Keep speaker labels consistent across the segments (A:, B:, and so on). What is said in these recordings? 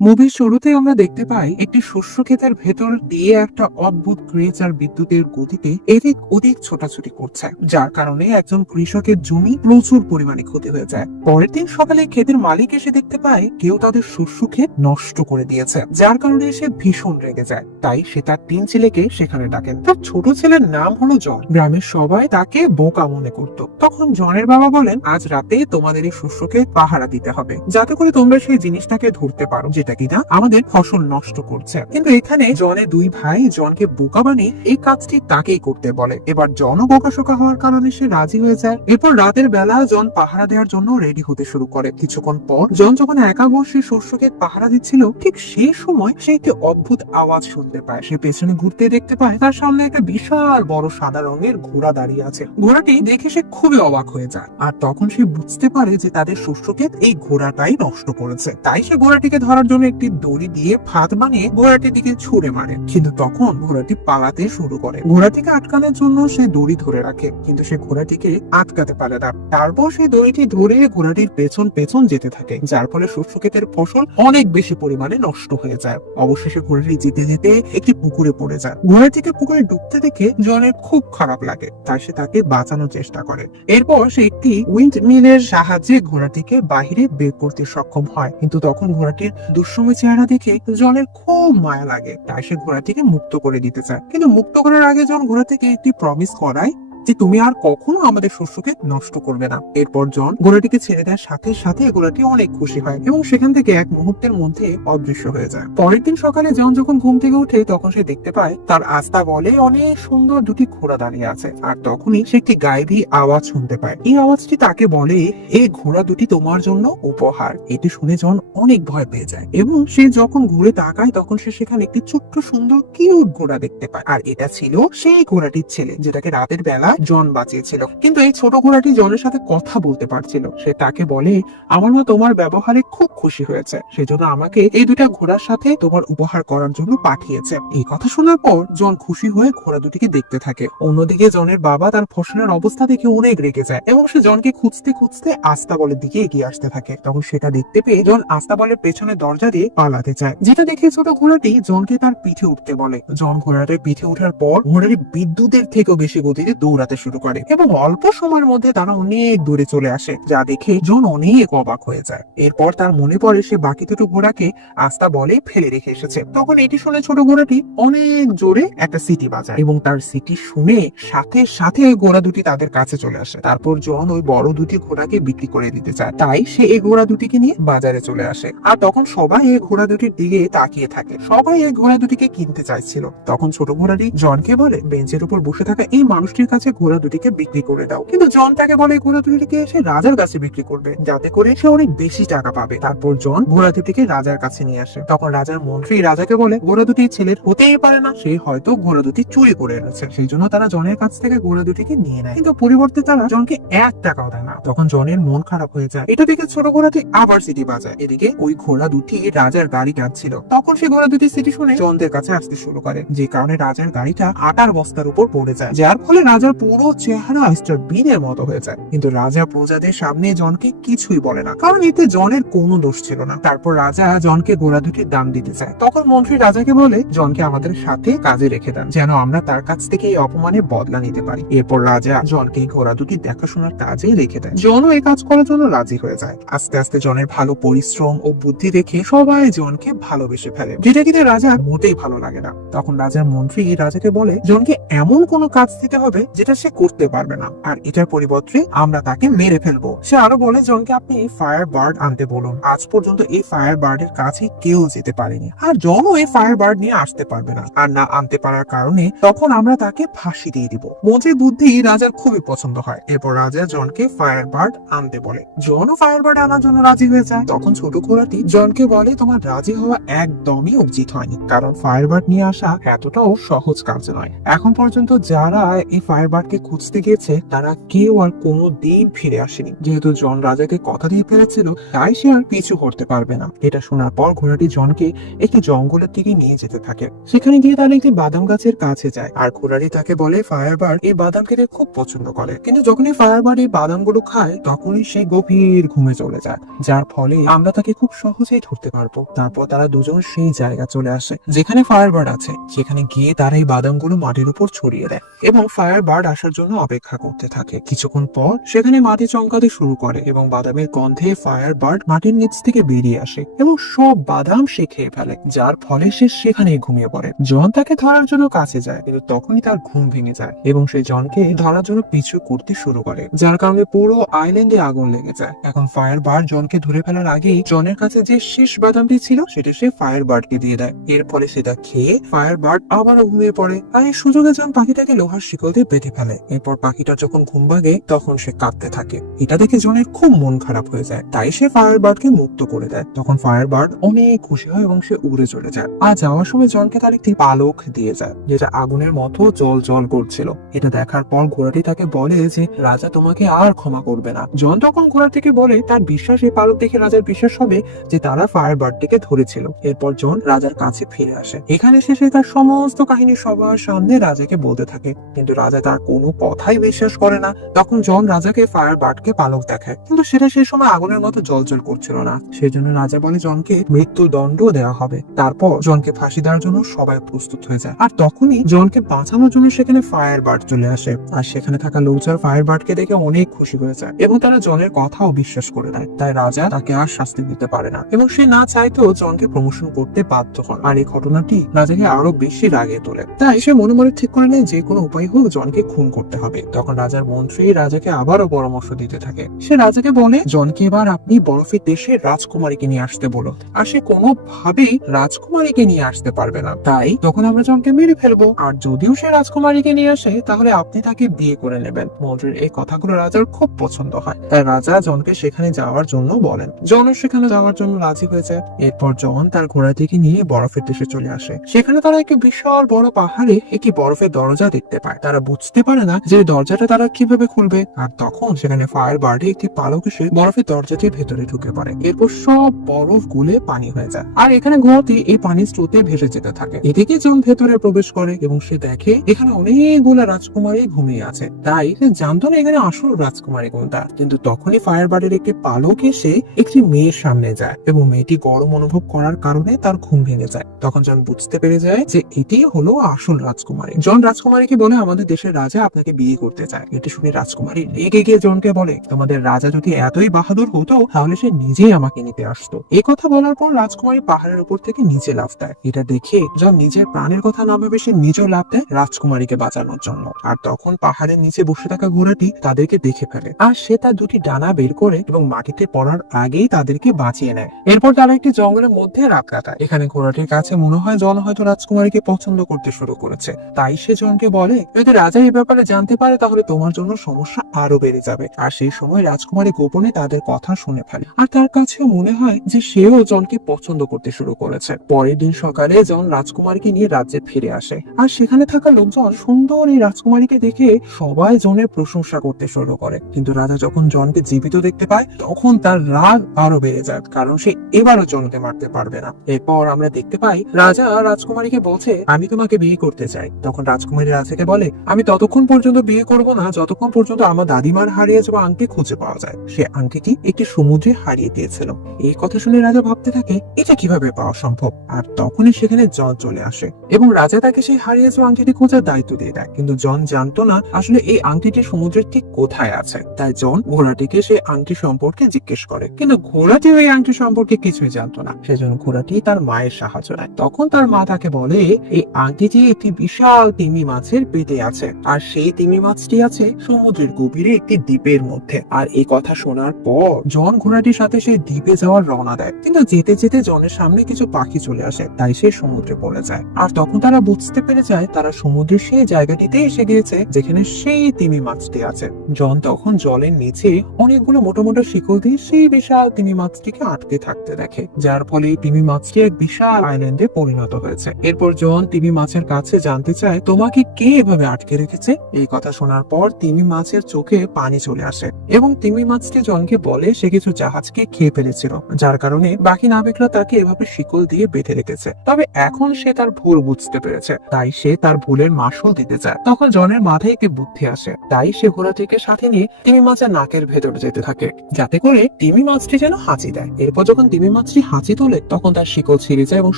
A: মুভির শুরুতে আমরা দেখতে পাই একটি শস্য ক্ষেতের ভেতর দিয়ে একটা অদ্ভুত ক্রিয়েচার বিদ্যুতের গতিতে এদিক ওদিক ছোটাছুটি করছে, যার কারণে একজন কৃষকের জমি প্রচুর পরিমাণে ক্ষতি হয়ে যায়। পরের দিন সকালে ক্ষেতের মালিক এসে দেখতে পায় কেউ তাদের শস্য ক্ষেত নষ্ট করে দিয়েছে, যার কারণে সে ভীষণ রেগে যায়। তাই সে তার তিন ছেলেকে সেখানে ডাকেন। তার ছোট ছেলের নাম হলো জন। গ্রামের সবাই তাকে বোকা মনে করত। তখন জনের বাবা বলেন, আজ রাতে তোমাদের এই শস্যকে পাহারা দিতে হবে। যাতে করে তোমরা সেই জিনিসটাকে ধরতে পারো যেটা কিনা আমাদের ফসল নষ্ট করছে। কিন্তু এখানে জনের দুই ভাই জনকে বোকা বানিয়ে এই কাজটি তাকেই করতে বলে। এবার জনও বোকাশোকা হওয়ার কারণে সে রাজি হয়ে যায়। এরপর রাতের বেলা জন পাহারা দেওয়ার জন্য রেডি হতে শুরু করে। কিছুক্ষণ পর জন যখন একা বসে শস্যকে পাহারা দিচ্ছিল, ঠিক সেই সময় সে একটি অদ্ভুত আওয়াজ শুনতে পায়। সে পেছনে ঘুরতে দেখতে পায়, তার সামনে একটা বিশাল বড় সাদা রঙের ঘোড়া দাঁড়িয়ে আছে। ঘোড়াটি দেখে সে খুবই অবাক হয়ে যায়। আর তখন সে বুঝতে পারে যে তাদের শস্যকে এই ঘোড়াটাই নষ্ট করেছে। তাই সে ঘোড়াটিকে ধরার জন্য একটি দড়ি দিয়ে ফাঁদ বানিয়ে ঘোড়াটির দিকে ছুড়ে মারে। কিন্তু তখন ঘোড়াটি পালাতে শুরু করে। ঘোড়াটিকে আটকানোর জন্য সে দড়ি ধরে রাখে, কিন্তু সে ঘোড়াটিকে আটকাতে পারে না। তারপর সে দড়িটি ধরে ঘোড়াটির পেছন পেছন যেতে থাকে, যার ফলে শস্য ক্ষেতের ফসল অনেক বেশি পরিমাণে নষ্ট হয়ে যায়। অবশেষে ঘোড়াটি যেতে যেতে একটি পুকুরে পড়ে যায়। ঘোড়াটিকে পুকুরে ডুবতে দেখে জনের খুব খারাপ লাগে, তাই সে তাকে বাঁচানোর চেষ্টা করে। এরপর সে একটি উইন্ড মিলের সাহায্যে ঘোড়াটিকে বাহিরে বের করতে সক্ষম হয়, কিন্তু তখন ঘোড়াটির দুঃসময় চেহারা দেখে জলের খুব মায়া লাগে। তাই সে ঘোড়াটিকে মুক্ত করে দিতে চায়। কিন্তু মুক্ত করার আগে জন থেকে একটি প্রমিস করায় যে তুমি আর কখনো আমাদের শস্যকে নষ্ট করবে না। এরপর জন ঘোড়াটিকে ছেড়ে দেওয়ার সাথে সাথে ঘোড়াটি অনেক খুশি হয় এবং সেখান থেকে এক মুহূর্তের মধ্যে অদৃশ্য হয়ে যায়। পরের দিন সকালে জন যখন ঘুম থেকে ওঠে তখন সে দেখতে পায় তার আস্তা বলে অনেক সুন্দর দুটি ঘোড়া দাঁড়িয়ে আছে আর তখনই সে একটি গায়েবী আওয়াজ শুনতে পায়। এই আওয়াজটি তাকে বলে এই ঘোড়া দুটি তোমার জন্য উপহার। এটি শুনে জন অনেক ভয় পেয়ে যায় এবং সে যখন ঘুরে তাকায় তখন সে সেখানে একটি ছোট্ট সুন্দর কিউট ঘোড়া দেখতে পায়। আর এটা ছিল সেই ঘোড়াটির ছেলে, যেটাকে রাতের বেলা জন বাঁচিয়েছিল। কিন্তু এই ছোট ঘোড়াটি জনের সাথে কথা বলতে পারছিল। সে তাকে বলে, আমার মা তোমার ব্যবহারে খুব খুশি হয়েছে। সেজন্য আমাকে এই দুটা ঘোড়ার সাথে তোমার উপহার করার জন্য পাঠিয়েছে। এই কথা শোনার পর জন খুশি হয়ে ঘোড়া দুটিকে দেখতে থাকে। অন্যদিকে জনের বাবা তার ফসলের অবস্থা দেখে অনেক রেগে যায় এবং সে জনকে খুঁজতে খুঁজতে আস্তাবলের দিকে এগিয়ে আসতে থাকে। তখন সেটা দেখতে পেয়ে জন আস্তাবলের পেছনে দরজা দিয়ে পালাতে চায় যেটা দেখে ছোট ঘোড়াটি জনকে তার পিঠে উঠতে বলে। জন ঘোড়াটির পিঠে ওঠার পর ঘোড়াটি বিদ্যুতের থেকেও বেশি গতিতে দৌড়াতে শুরু করে এবং অল্প সময়ের মধ্যে তারা অনেক দূরে চলে আসে, যা দেখে জন অনেক অবাক হয়ে যায়। এরপর তার মনে পড়ে সে বাকি দুটো ঘোড়াকে আস্তা বলে ফেলে রেখে এসেছে। তখন এটি শুনে ছোট ঘোড়াটি অনেক জোরে একটা সিটি বাজায় এবং তার সিটি শুনে সাথে সাথে ওই ঘোড়া দুটি তাদের কাছে চলে আসে। তারপর জন ওই বড় দুটি ঘোড়াকে বিক্রি করে দিতে চায়। তাই সে এই ঘোড়া দুটিকে নিয়ে বাজারে চলে আসে। আর তখন সবাই এই ঘোড়া দুটির দিকে তাকিয়ে থাকে। সবাই এই ঘোড়া দুটিকে কিনতে চাইছিল। তখন ছোট ঘোড়াটি জনকে বলে, বেঞ্চের উপর বসে থাকা এই মানুষটির কাছে ঘোড়া দুটিকে বিক্রি করে দাও। কিন্তু জন তাকে বলে, ঘোড়া দুটিকে সে রাজার কাছে বিক্রি করবে। যাতে করে সে অনেক বেশি টাকা পাবে। তারপর জন ঘোড়া দুটিকে রাজার কাছে নিয়ে আসে। তখন রাজার মন্ত্রী রাজাকে বলে, ঘোড়া দুটি ছেলের হতেই পারে না। সে হয়তো ঘোড়া দুটি চুরি করে এনেছে। সেই জন্য তারা জনের কাছ থেকে ঘোড়া দুটিকে নিয়ে নেয়। কিন্তু পরিবর্তে তারা জনকে এক টাকাও দেয় না। তখন জনের মন খারাপ হয়ে যায়। এটা দেখে ছোট ঘোড়াটি আবার সিটি বাজায়। এদিকে ওই ঘোড়া দুটি রাজার গাড়ি টানছিল। তখন সে ঘোড়া দুটি সিটি শুনে জনদের কাছে আসতে শুরু করে। যে কারণে রাজার গাড়িটা আটার বস্তার উপর পড়ে যায়। যার ফলে রাজার পুরো চেহারা মিস্টার বিনের মতো হয়ে যায়। কিন্তু রাজা প্রজাদের সামনে জনকে কিছুই বলে না। কারণ এতে জনের কোনো দোষ ছিল না। তারপর রাজা জনকে ঘোড়া দুটির দাম দিতে চায়। তখন মন্ত্রী রাজাকে বলে, জনকে আমাদের সাথে কাজে রেখে দেন, যেন আমরা তার কাছ থেকে এই অপমানে বদলা নিতে পারি। এরপর রাজা জনকে ঘোড়া দুটি দেখাশোনার কাজে রেখে দেন জনও এই কাজ করার জন্য রাজি হয়ে যায়। আস্তে আস্তে জনের ভালো পরিশ্রম ও বুদ্ধি দেখে সবাই জনকে ভালোবেসে ফেলে। যেটা কিনা রাজা মোটেই ভালো লাগে না। তখন রাজার মন্ত্রী রাজাকে বলে, জনকে এমন কোনো কাজ দিতে হবে যেটা সে করতে পারবে না। আর এটার পরিবর্তে আমরা তাকে মেরে ফেলব। সে আরও বলে, জনকে আপনি এই ফায়ার বার্ড আনতে বলুন। আজ পর্যন্ত এই ফায়ার বার্ডের কাছে কেউ যেতে পারেনি। আর জনও এই ফায়ার বার্ড নিয়ে আসতে পারবে না। আর না আনতে পারার কারণে তখন আমরা তাকে ফাঁসি দিয়ে দিব। মন্ত্রীর বুদ্ধি রাজার খুবই পছন্দ হয়। এরপর রাজা জনকে ফায়ার বার্ড আনতে বলে। জনও ফায়ার বার্ড আনার জন্য রাজি হয়ে যায়। তখন ছোট ঘোড়াটি জনকে বলে, তোমার রাজি হওয়া একদমই উচিত হয়নি। কারণ ফায়ার বার্ড নিয়ে আসা এতটাও সহজ কাজ নয়। এখন পর্যন্ত যারা এই ফায়ার বার্ডকে খুঁজতে গিয়েছে, তারা কেউ আর কোনো দিন ফিরে আসেনি। যেহেতু জন রাজাকে কথা দিয়ে ফেলেছিল, তাই সে আর পিছু করতে পারবে না। এটা শোনার পর ঘোড়াটি জনকে একটি জঙ্গলের দিকে নিয়ে যেতে থাকে। সেখানে গিয়ে তারা একটি বাদাম গাছের কাছে যায়। আর ঘোড়াটি তাকে বলে, ফায়ারবার্ড এই বাদাম খেতে খুব পছন্দ করে। কিন্তু যখনই ফায়ারবার্ড এই বাদামগুলো খায়, তখনই সে গভীর ঘুমে চলে যায়। যার ফলে আমরা তাকে খুব সহজেই ধরতে পারব। তারপর তারা দুজন সেই জায়গা চলে আসে, যেখানে ফায়ারবার্ড আছে। সেখানে গিয়ে তারা এই বাদামগুলো মাটির উপর ছড়িয়ে দেয়। এবং ফায়ারবার্ড আসার জন্য অপেক্ষা করতে থাকে। কিছুক্ষণ পর সেখানে মাটি চমকাতে শুরু করে এবং বাদামের গন্ধে ফায়ারবার্ড মাটির নিচ থেকে বেরিয়ে আসে এবং সব বাদাম সে খেয়ে ফেলে, যার ফলে সে সেখানেই ঘুমিয়ে পড়ে। জন তাকে ধরার জন্য কাছে যায়, কিন্তু তখনই তার ঘুম ভেঙে যায় এবং সে জনকে ধরার জন্য পিছু করতে শুরু করে, যার কারণে পুরো আইল্যান্ডে আগুন লেগে যায়। এখন ফায়ার বার্ড জনকে ধরে ফেলার আগেই জনের কাছে যে শেষ বাদামটি ছিল, সেটা সে ফায়ার বার্ডকে দিয়ে দেয়। এর ফলে সেটা খেয়ে ফায়ার বার্ড আবারও ঘুমিয়ে পড়ে। আর এই সুযোগে জন পাখিটাকে লোহার শিকল দিয়ে বেঁধে ফেলে। এরপর পাখিটা যখন ঘুম ভাগে তখন সে কাঁদতে থাকে। এটা দেখে জনের খুব মন খারাপ হয়ে যায়। তাই সে ফায়ার বার্ডকে মুক্ত করে দেয়। তখন ফায়ার বার্ড অনেক খুশি হয় এবং সে উড়ে চলে যায়। আর যাওয়ার সময় জনকে তার একটি পালক দিয়ে যায়, যেটা আগুনের মতো জল জল করছিল। এটা দেখার পর ঘোড়াটি তাকে বলে যে, রাজা তোমাকে আর ক্ষমা করবে না। জন তখন ঘোড়া থেকে বলে, তার বিশ্বাস এই পালক দেখে রাজার বিশ্বাস হবে যে তারা ফায়ার বার্ডটিকে ধরেছিল। এরপর জন রাজার কাছে ফিরে আসে। এখানে শেষে তার সমস্ত কাহিনী সবার সামনে রাজাকে বলতে থাকে। কিন্তু রাজা তার কোনো কথাই বিশ্বাস করে না। তখন জন রাজাকে ফায়ার বার্ডকে পালক দেখায়। কিন্তু সেটা সেই সময় আগুনের মতো জলজল করছিল না। সেই জন্য রাজা বলে, জনকে মৃত্যুর দণ্ড দেওয়া হবে। তারপর জনকে ফাঁসি দেওয়ার জন্য সবাই প্রস্তুত হয়ে যায়। আর তখনই জনকে বাঁচানোর জন্য সেখানে ফায়ার বার্ড চলে আসে। আর সেখানে থাকা লোকজন ফায়ার বার্ডকে দেখে অনেক খুশি হয়ে যায় এবং তারা জনের কথাও বিশ্বাস করে নেয়। তাই রাজা তাকে আর শাস্তি দিতে পারে না। এবং সে না চাইতেও জনকে প্রমোশন করতে বাধ্য হন। আর এই ঘটনাটি রাজাকে আরও বেশি রাগে তোলে। তাই সে মনে মনে ঠিক করে নেয়, যে কোনো উপায় হোক জনকে খুন করতে হবে। তখন রাজার মন্ত্রী রাজাকে আবারও পরামর্শ দিতে থাকে। সে রাজাকে বলে, জনকে এবার আপনি বরফের দেশে রাজকুমারীকে নিয়ে আসতে বলো। আর সে কোনোভাবেই রাজকুমারীকে নিয়ে আসতে পারবে না। তাই তখন আমরা জনকে মেরে ফেলব। আর যদিও সে রাজকুমারীকে নিয়ে আসে, তাহলে আপনি তাকে বিয়ে করে নেবেন। মন্ত্রীর এই কথাগুলো রাজার খুব পছন্দ হয়। তাই রাজা জনকে সেখানে যাওয়ার জন্য বলেন। জন সেখানে যাওয়ার জন্য রাজি হয়ে যায়। এরপর জন তার ঘোড়াটিকে নিয়ে বরফের দেশে চলে আসে। সেখানে তারা একটি বিশাল বড় পাহাড়ে একটি বরফের দরজা দেখতে পায়। তারা বুঝতে পারে না যে দরজাটা তারা কীভাবে খুলবে। আর তখন সেখানে ফায়ার বার্ডে একটি পালক এসে বরফের দরজাটির ভেতরে ঢুকে পড়ে। এরপর সব বরফ গুলে পানি হয়ে যায়। আর এখানে ঘোড়াটি এই পানির স্রোতে ভেসে যেতে থাকে। এদিকে জন ভেতরে প্রবেশ করে এবং সে দেখে এখানে অনেকগুলো রাজকুমারী ঘুমিয়ে আছে। তাই সে জানতো না এখানে আসল রাজকুমারী কোনটা। কিন্তু তখনই ফায়ার বার্ডের একটি পালক এসে একটি মেয়ের সামনে যায় এবং মেয়েটি গরম অনুভব করার কারণে তার ঘুম ভেঙে যায়। তখন জন বুঝতে পেরে যায় যে এটি হলো আসল রাজকুমারী। জন রাজকুমারীকে বলে আমাদের দেশের রাজা আপনাকে বিয়ে করতে চায়। এটি শুনে রাজকুমারী রেগে গিয়ে জনকে বলে, তোমাদের রাজা যদি এতই বাহাদুর হতো, তাহলে সে নিজেই আমাকে নিতে আসতো। এই কথা বলার পর রাজকুমারী পাহাড়ের উপর থেকে নিচে লাফ দেয়। এটা দেখে জন নিজের প্রাণের কথা না ভেবে সে নিজেও লাফ দেয় রাজকুমারীকে বাঁচানোর জন্য। আর তখন পাহাড়ের নিচে বসে থাকা ঘোড়াটি তাদেরকে দেখে ফেলে। আর সে তার দুটি ডানা বের করে এবং মাটিতে পড়ার আগেই তাদেরকে বাঁচিয়ে নেয়। এরপর তারা একটি জঙ্গলের মধ্যে রাত কাটায়। এখানে ঘোড়াটির কাছে মনে হয় জন হয়তো রাজকুমারীকে পছন্দ করতে শুরু করেছে। তাই সে জনকে বলে যদি রাজা এই ব্যাপারে জানতে পারে, তাহলে তোমার জন্য সমস্যা আরও বেড়ে যাবে। আর সেই সময় রাজকুমারী গোপনে তাদের কথা শুনে ফেলে। আর তার কাছেও মনে হয় যে সেও জনকে পছন্দ করতে শুরু করেছে। পরের দিন সকালে জন রাজকুমারীকে নিয়ে রাজ্যে ফিরে আসে। আর সেখানে থাকা লোকজন সুন্দর এই রাজকুমারীকে দেখে সবাই জনের প্রশংসা করতে শুরু করে। কিন্তু রাজা যখন জনকে জীবিত দেখতে পায়, তখন তার রাগ আরও বেড়ে যায়, কারণ সে এবারও জনকে মারতে পারবে না। এরপর আমরা দেখতে পাই, রাজা রাজকুমারীকে বলছে, আমি তোমাকে বিয়ে করতে চাই। তখন রাজকুমারী রাজাকে বলে, আমি ততক্ষণ পর্যন্ত বিয়ে করব না, যতক্ষণ পর্যন্ত আমার দাদিমার হারিয়ে যাওয়া আংটি খুঁজে পাওয়া যায়, সে আংটিটি একটি সমুদ্রে হারিয়ে দিয়েছিল। এই কথা শুনে রাজা ভাবতে থাকে, এটা কীভাবে পাওয়া সম্ভব? আর তখনই সেখানে জন চলে আসে এবং রাজা তাকে সেই হারিয়ে যাওয়া আংটিটি খোঁজার দায়িত্ব দিয়ে দেয়। কিন্তু জন জানতো না আসলে এই আংটিটি সমুদ্রের ঠিক কোথায় আছে। তাই জন ঘোড়াটিকে সেই আংটি সম্পর্কে জিজ্ঞেস করে। কিন্তু ঘোড়াটি ওই আংটি সম্পর্কে কিছুই জানতো না। সেজন্য ঘোড়াটি তার মায়ের সাহায্য নেয়। তখন তার মা তাকে বলে, এই আংটিটি একটি বিশাল তিমি মাছের পেটে আছে। আর সেই তিমি মাছটি আছে সমুদ্রের গভীরে একটি দ্বীপের মধ্যে। আর এই কথা শোনার পর জন ঘোড়াটির সাথে সেই দ্বীপে যাওয়ার রওনা দেয়। কিন্তু যেতে যেতে জনের সামনে কিছু পাখি চলে আসে, তাই সে সমুদ্রে পড়ে যায়। আর তখন তারা বুঝতে পেরে যায়, তারা সমুদ্রের সেই জায়গাটিতে এসে গিয়েছে, যেখানে সেই তিমি মাছটি আছে। জন তখন জলের নিচে অনেকগুলো মোটো মোটো শিকল দিয়ে সেই বিশাল তিমি মাছটিকে আটকে থাকতে দেখে, যার ফলে তিমি মাছটি এক বিশাল আইল্যান্ডে পরিণত হয়েছে। এরপর জন তিমি মাছের কাছে জানতে চায়, তোমাকে কে এভাবে আটকে রেখেছে? হচ্ছে এই কথা শোনার পর তিমি মাছের চোখে পানি চলে আসে এবং তিমি মাছটি জনকে বলে সে কিছু জাহাজকে খেয়ে ফেলেছিল, যার কারণে বাকি নাবিকরা তাকে এভাবে শিকল দিয়ে বেঁধে রেখেছে। তবে এখন সে তার ভুল বুঝতে পেরেছে, তাই সে তার ভুলের মাসুল দিতে চায়। তখন জনের মাথায় একটি বুদ্ধি আসে, তাই সে ঘোড়াটিকে সাথে নিয়ে তিমি মাছের নাকের ভেতর যেতে থাকে, যাতে করে তিমি মাছটি যেন হাঁচি দেয়। এরপর যখন তিমি মাছটি হাঁচি তোলে, তখন তার শিকল ছিঁড়ে যায় এবং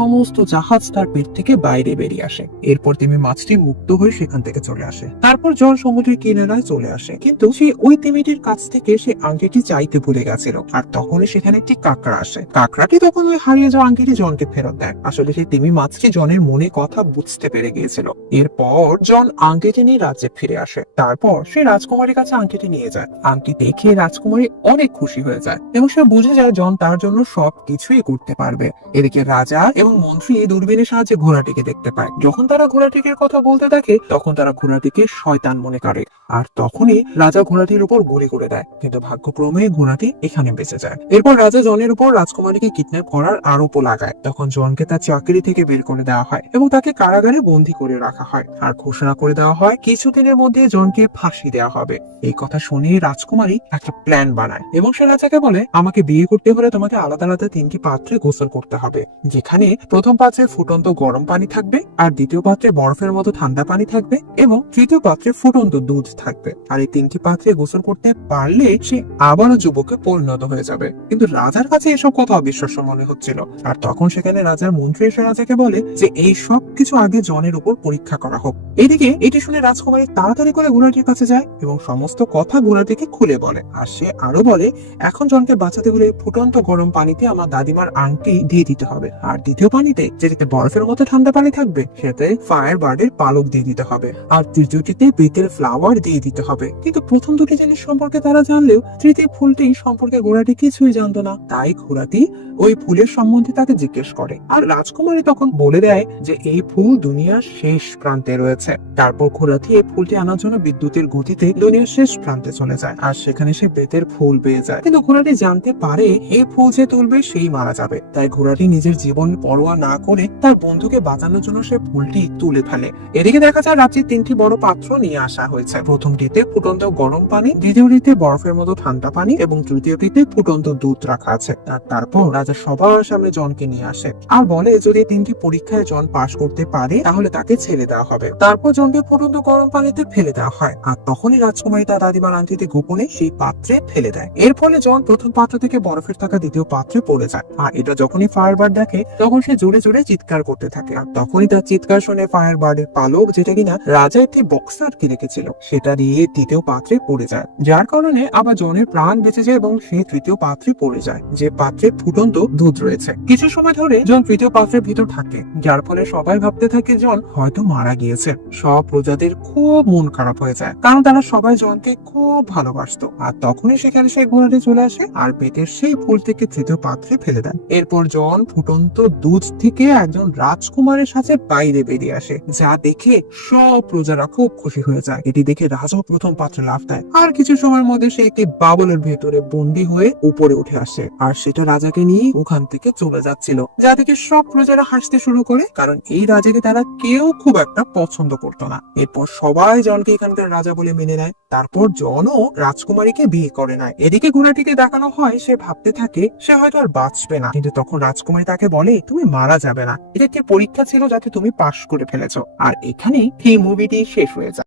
A: সমস্ত জাহাজ তার পেট থেকে বাইরে বেরিয়ে আসে। এরপর তিমি মাছটি মুক্ত হয়ে সেখান থেকে চলে আসে। তারপর জল সমুদ্রের কিনারায় চলে আসে। কিন্তু সে ওই তিমিটির কাছ থেকে সে আংটিটি চাইতে ভুলে গেছিল। আর তখনই সেখানে একটি কাঁকড়া আসে। কাঁকড়াটি তখন ওই হারিয়ে যাওয়া আংটিটি জনকে ফেরত দেয়। আসলে সেই তিমি মাছটি জনের মনে কথা বুঝতে পেরে গিয়েছিল। এরপর জন আংটিটি নিয়ে রাজ্যে ফিরে আসে। তারপর সে রাজকুমারীর কাছে আংটিটি নিয়ে যায়। আংটি দেখে রাজকুমারী অনেক খুশি হয়ে যায় এবং সে বুঝে যায় জন তার জন্য সব কিছুই করতে পারবে। এদিকে রাজা এবং মন্ত্রী দূরবীনের সাহায্যে ঘোড়াটিকে দেখতে পায়। যখন তারা ঘোড়াটিকে কথা বলতে থাকে তখন তারা ঘোড়াটিকে শয়তান মনে করে। আর তখনই রাজা ঘোড়াটির উপর গুলি করে দেয়। কিন্তু ভাগ্যক্রমে ঘোড়াটি এখানে বেঁচে যায়। এরপর রাজা জনের উপর রাজকুমারীকে কিডন্যাপ করার আরোপও লাগায়। তখন জনকে তার চাকরি থেকে বের করে দেওয়া হয় এবং তাকে কারাগারে বন্দী করে রাখা হয়। আর ঘোষণা করে দেওয়া হয়, কিছুদিনের মধ্যে জনকে ফাঁসি দেওয়া হবে। এই কথা শুনে রাজকুমারী একটা প্ল্যান বানায় এবং সে রাজাকে বলে, আমাকে বিয়ে করতে হলে তোমাকে আলাদা আলাদা তিনটি পাত্রে গোসল করতে হবে। যেখানে প্রথম পাত্রে ফুটন্ত গরম পানি থাকবে আর দ্বিতীয় পাত্রে বরফের মতো ঠান্ডা পানি থাকবে এবং তৃতীয় পাত্রে ফুটন্ত দুধ থাকবে। আর এই তিনটি পাত্রে গোসল করতে পারলে সে আবারও যুবকে পরিণত হয়ে যাবে। কিন্তু রাজার কাছে এসব কথা অবিশ্বাস্য মনে হচ্ছিল। আর তখন সেখানে রাজার মন্ত্রী এসে রাজাকে বলে যে, এই সব কিছু আগে জনের উপর পরীক্ষা করা হোক। এদিকে এটি শুনে রাজকুমারী তাড়াতাড়ি করে ঘোড়াটির কাছে যায় এবং সমস্ত কথা ঘোড়াটিকে খুলে বলে। আর সে আরও বলে, এখন জনকে বাঁচাতে হলে ফুটন্ত গরম পানিতে আমার দাদিমার আংটি দিয়ে দিতে হবে। আর দ্বিতীয় পানিতে, যেটাতে বরফের মতো ঠান্ডা পানি থাকবে, সেটাতে ফায়ার বার্ডের পালক দিয়ে দিতে হবে। আর তৃতীয়টিতে বেতের ফ্লাওয়ার দিয়ে দিতে হবে। কিন্তু প্রথম দুটি জিনিস সম্পর্কে তারা জানলেও তৃতীয় ফুলটি সম্পর্কে ঘোড়াটি কিছুই জানতো না। তাই ঘোড়াটি ওই ফুলের সম্বন্ধে তাকে জিজ্ঞেস করে। আর রাজকুমারী তখন বলে দেয় যে, এই ফুল দুনিয়ার শেষ প্রান্তে রয়েছে। তারপর ঘোড়াটি এই ফুলটি আনার জন্য বিদ্যুতের গতিতে দুনিয়ার শেষ প্রান্তে চলে যায়। আর সেখানে সে বেতের ফুল পেয়ে যায়। কিন্তু ঘোড়াটি জানতে পারে এই ফুল যে তুলবে সেই মারা যাবে। তাই ঘোড়াটি নিজের জীবন পরোয়া না করে তার বন্ধুকে বাঁচানোর জন্য সে ফুলটি তুলে ফেলে। এদিকে দেখা যায় রাত্রির তিনটি বড় পাত্র নিয়ে আসা হয়েছে। প্রথমটিতে ফুটন্ত গরম পানি দ্বিতীয়টিতে বরফের মতো ঠান্ডা পানি এবং তৃতীয়টিতে ফুটন্ত দুধ রাখা আছে। আর তারপর রাজা সবার সামনে জনকে নিয়ে আসে। আর বলে, যদি তিনটি পরীক্ষায় জন পাশ করতে পারে, তাহলে তাকে ছেড়ে দেওয়া হবে। তারপর জনকে ফুটন্ত গরম পানিতে ফেলে দেওয়া হয়। আর তখনই রাজকুমারী তার দাদিমার আংটিতে গোপনে সেই পাত্রে ফেলে দেয়। এর ফলে জন প্রথম পাত্র থেকে বরফের থাকা দ্বিতীয় পাত্রে পড়ে যায়। আর এটা যখনই ফায়ার বার্ড দেখে, তখন সে জোরে জোরে চিৎকার করতে থাকে। আর তখনই তার চিৎকার শুনে ফায়ার বার্ডের পালক, যেটা কিনা রাজা একটি বক্সারকে রেখেছিল। সেটা দিয়ে তৃতীয় পাত্রে পড়ে যায়। যার কারণে আবার জনের প্রাণ বেঁচে যায় এবং সে তৃতীয় পাত্রে পড়ে যায়। যে পাত্রে ফুটন্ত দুধ রয়েছে। কিছু সময় ধরে জন তৃতীয় পাত্রের ভিতর থাকে। যার ফলে সবাই ভাবতে থাকে জন হয়তো মারা গিয়েছে। সব প্রজাদের খুব মন খারাপ হয়ে যায়। কারণ তারা সবাই জনকে খুব ভালোবাসতো। আর তখনই সেখানে সেই ঘোড়াটি চলে আসে আর পেটের সেই ফুল থেকে তৃতীয় পাত্রে ফেলে দেন এরপর জন ফুটন্ত দুধ থেকে একজন রাজকুমারের সাথে বাইরে বেরিয়ে আসে। যা দেখে সব প্রজারা খুব খুশি হয়ে যায়। এটি দেখে রাজাও প্রথম পাত্রে লাফ দেয়। আর কিছু সময়ের মধ্যে সে একটি বাবলের ভেতরে বন্দি হয়ে উপরে উঠে আসে। আর সেটা রাজাকে নিয়ে ওখান থেকে চলে যাচ্ছিল। যা দেখে সব প্রজারা হাসতে শুরু করে, কারণ এই রাজাকে তারা কেউ খুব একটা পছন্দ করতো না। এরপর সবাই জনকে এখানকার রাজা বলে মেনে নেয়। তারপর জনও রাজকুমারীকে বিয়ে করে নেয়। এদিকে ঘোড়াটিকে দেখানো হয়, সে ভাবতে থাকে, সে হয়তো আর বাঁচবে না। কিন্তু তখন রাজকুমারী তাকে বলে, তুমি মারা যাবে না। এটা একটি পরীক্ষা ছিল যাতে তুমি পাশ করে ফেলেছো। আর এখানেই এই মুভিটি শেষ হয়ে যায়